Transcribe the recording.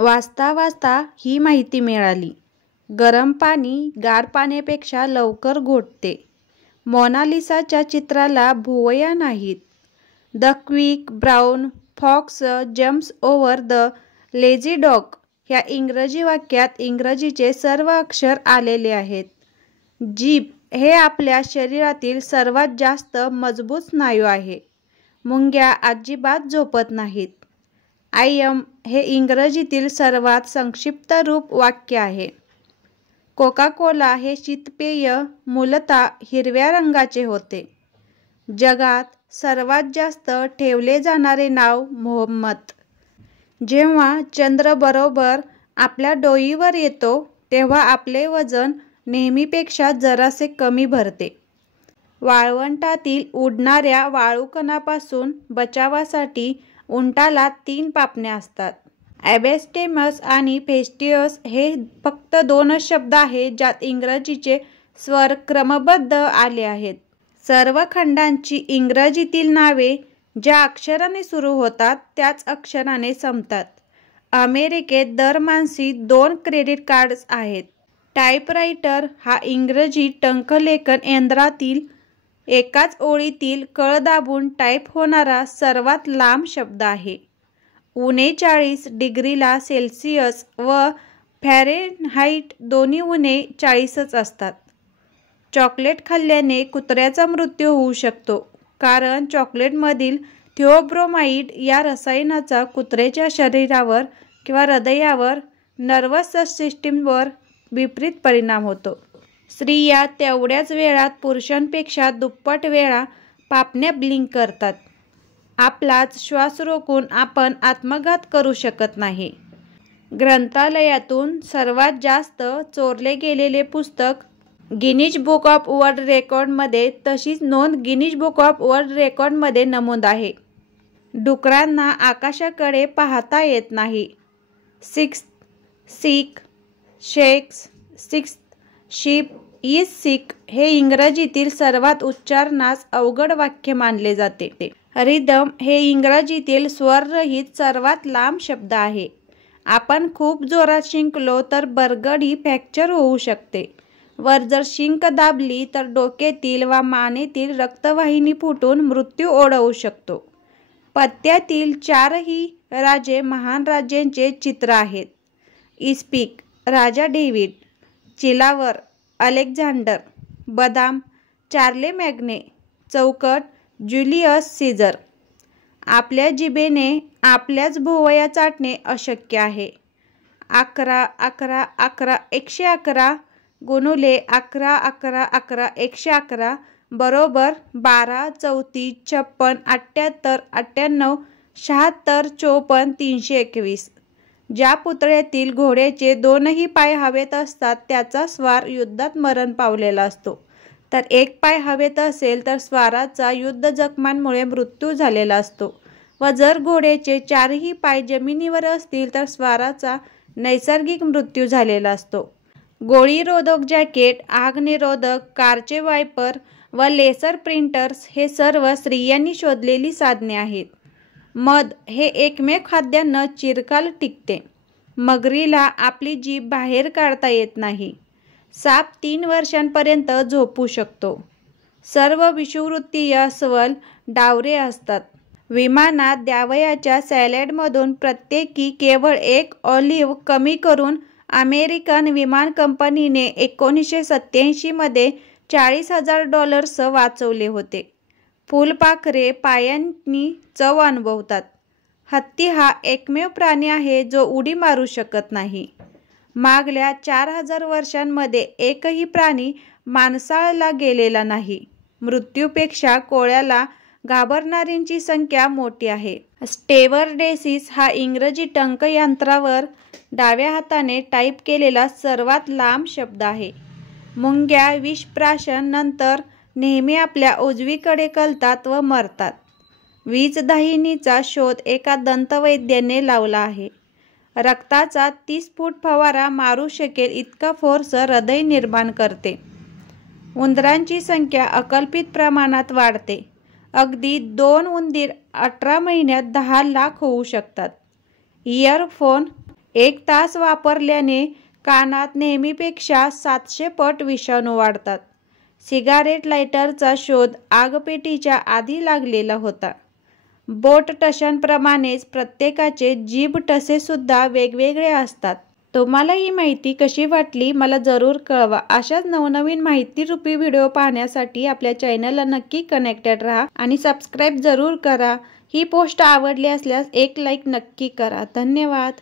वाचता वाचता ही माहिती मिळाली. गरम पाणी गार पाण्यापेक्षा लवकर घोटते. मोनालिसाच्या चित्राला भुवया नाहीत. The quick brown fox jumps over the lazy dog ह्या इंग्रजी वाक्यात इंग्रजीचे सर्व अक्षर आलेले आहेत. जीभ हे आपल्या शरीरातील सर्वात जास्त मजबूत स्नायू आहे. मुंग्या अजिबात झोपत नाहीत. आय एम हे इंग्रजीतील सर्वात संक्षिप्त रूप वाक्य आहे. कोका कोला हे शीतपेय मूलतः हिरव्या रंगाचे होते. जगात सर्वात जास्त ठेवले जाणारे नाव मोहम्मद. जेव्हा चंद्र बरोबर आपल्या डोईवर येतो तेव्हा आपले वजन नेहमीपेक्षा जरासे कमी भरते. वाळवंटातील उडणाऱ्या वाळूकणापासून बचावासाठी उंटाला 3 पापण्या असतात. ॲबेस्टेमस आणि फेस्टियस हे फक्त 2 शब्द आहेत ज्यात इंग्रजीचे स्वर क्रमबद्ध आले आहेत. सर्व खंडांची इंग्रजीतील नावे ज्या अक्षराने सुरू होतात त्याच अक्षराने संपतात. अमेरिकेत दरमानसी 2 क्रेडिट कार्ड्स आहेत. टाइपरायटर हा इंग्रजी टंकलेखन यंत्रातील एकाच ओळीतील कळ दाबून टाईप होणारा सर्वात लांब शब्द आहे. उणे 40 डिग्रीला सेल्सिअस व फॅरेनहाइट दोन्ही उणे 40च असतात. चॉकलेट खाल्ल्याने कुत्र्याचा मृत्यू होऊ शकतो कारण चॉकलेटमधील थिओब्रोमाइड या रसायनाचा कुत्र्याच्या शरीरावर किंवा हृदयावर, नर्व्हस सिस्टीमवर विपरीत परिणाम होतो. स्त्रिया तेवढ्याच वेळात पुरुषांपेक्षा दुप्पट वेळा पापण्या ब्लिंक करतात. आपलाच श्वास रोखून आपण आत्मघात करू शकत नाही. ग्रंथालयातून सर्वात जास्त चोरले गेलेले पुस्तक गिनीज बुक ऑफ वर्ल्ड रेकॉर्डमध्ये तशीच नोंद गिनीज बुक ऑफ वर्ल्ड रेकॉर्डमध्ये नमूद आहे. डुकरांना आकाशाकडे पाहता येत नाही. Sixth sick shakes sixth ship is sick हे इंग्रजीतील सर्वात उच्चारण्यास अवघड वाक्य मानले जाते. रिदम हे इंग्रजीतील स्वररहित सर्वात लांब शब्द आहे. आपण खूप जोरात शिंकलो तर बरगडी फ्रॅक्चर होऊ शकते. वर जर शिंक दाबली तर डोक्यातील वा मानेतील रक्तवाहिनी फुटून मृत्यू ओढवू शकतो. पत्त्यातील 4ही राजे महान राजांचे चित्र आहेत. इस्पिक राजा डेव्हिड, चिलावर अलेक्झांडर, बदाम चार्लेमॅग्ने, चौकट ज्युलियस सीझर. आपल्या जिभेने आपल्याच भुवया चाटणे अशक्य आहे. 11 11 11 111 गुणुले 11 11 11 111 बरोबर 12 34 56 78 98 76 54 321. ज्या पुतळ्यातील घोड्याचे 2ही पाय हवेत असतात त्याचा स्वार युद्धात मरण पावलेला असतो, तर 1 पाय हवेत असेल तर स्वाराचा युद्ध जखमांमुळे मृत्यू झालेला असतो व जर घोड्याचे 4ही पाय जमिनीवर असतील तर स्वाराचा नैसर्गिक मृत्यू झालेला असतो. गोळीरोधक जॅकेट, आगनिरोधक, कारचे वायपर व लेसर प्रिंटर्स हे सर्व स्त्रियांनी शोधलेली साधने आहेत. मध हे एकमेव खाद्यान्न चिरकाल टिकते. मगरीला आपली जीभ बाहेर काढता येत नाही. साप 3 वर्षांपर्यंत झोपू शकतो. सर्व विषुववृत्तीय अस्वल डावरे असतात. विमानात द्यावयाच्या सॅलडमधून प्रत्येकी केवळ 1 ऑलिव्ह कमी करून अमेरिकन विमान कंपनीने 1987 मध्ये $40,000 वाचवले होते. फुलपाखरे पायांनी चव अनुभवतात. हत्ती हा एकमेव प्राणी आहे जो उडी मारू शकत नाही. मागल्या 4000 वर्षांमध्ये एकही प्राणी माणसाळला गेलेला नाही. मृत्यूपेक्षा कोळ्याला घाबरणाऱ्यांची संख्या मोठी आहे. स्टेवर्डेसीस हा इंग्रजी टंकयंत्रावर डाव्या हाताने टाईप केलेला सर्वात लांब शब्द आहे. मुंग्या विषप्राशन नंतर नेहमी आपल्या उजवीकडे कलतात व मरतात. वीजदाहिनीचा शोध एका दंतवैद्याने लावला आहे. रक्ताचा 30 फूट फवारा मारू शकेल इतका फोर्स हृदय निर्माण करते. उंदरांची संख्या अकल्पित प्रमाणात वाढते. अगदी 2 उंदीर 18 महिन्यात 10 लाख होऊ शकतात. इयरफोन 1 तास वापरल्याने कानात नेहमीपेक्षा 700 पट विषाणू वाढतात. सिगारेट लायटरचा शोध आगपेटीच्या आधी लागलेला होता. बोट ठशांप्रमाणेच प्रत्येकाचे जीभ ठसेसुद्धा वेगवेगळे असतात. तुम्हाला ही माहिती कशी वाटली मला जरूर कळवा. अशाच नवनवीन माहितीरूपी व्हिडिओ पाहण्यासाठी आपल्या चॅनलला नक्की कनेक्टेड राहा आणि सबस्क्राईब जरूर करा. ही पोस्ट आवडली असल्यास एक लाईक नक्की करा. धन्यवाद.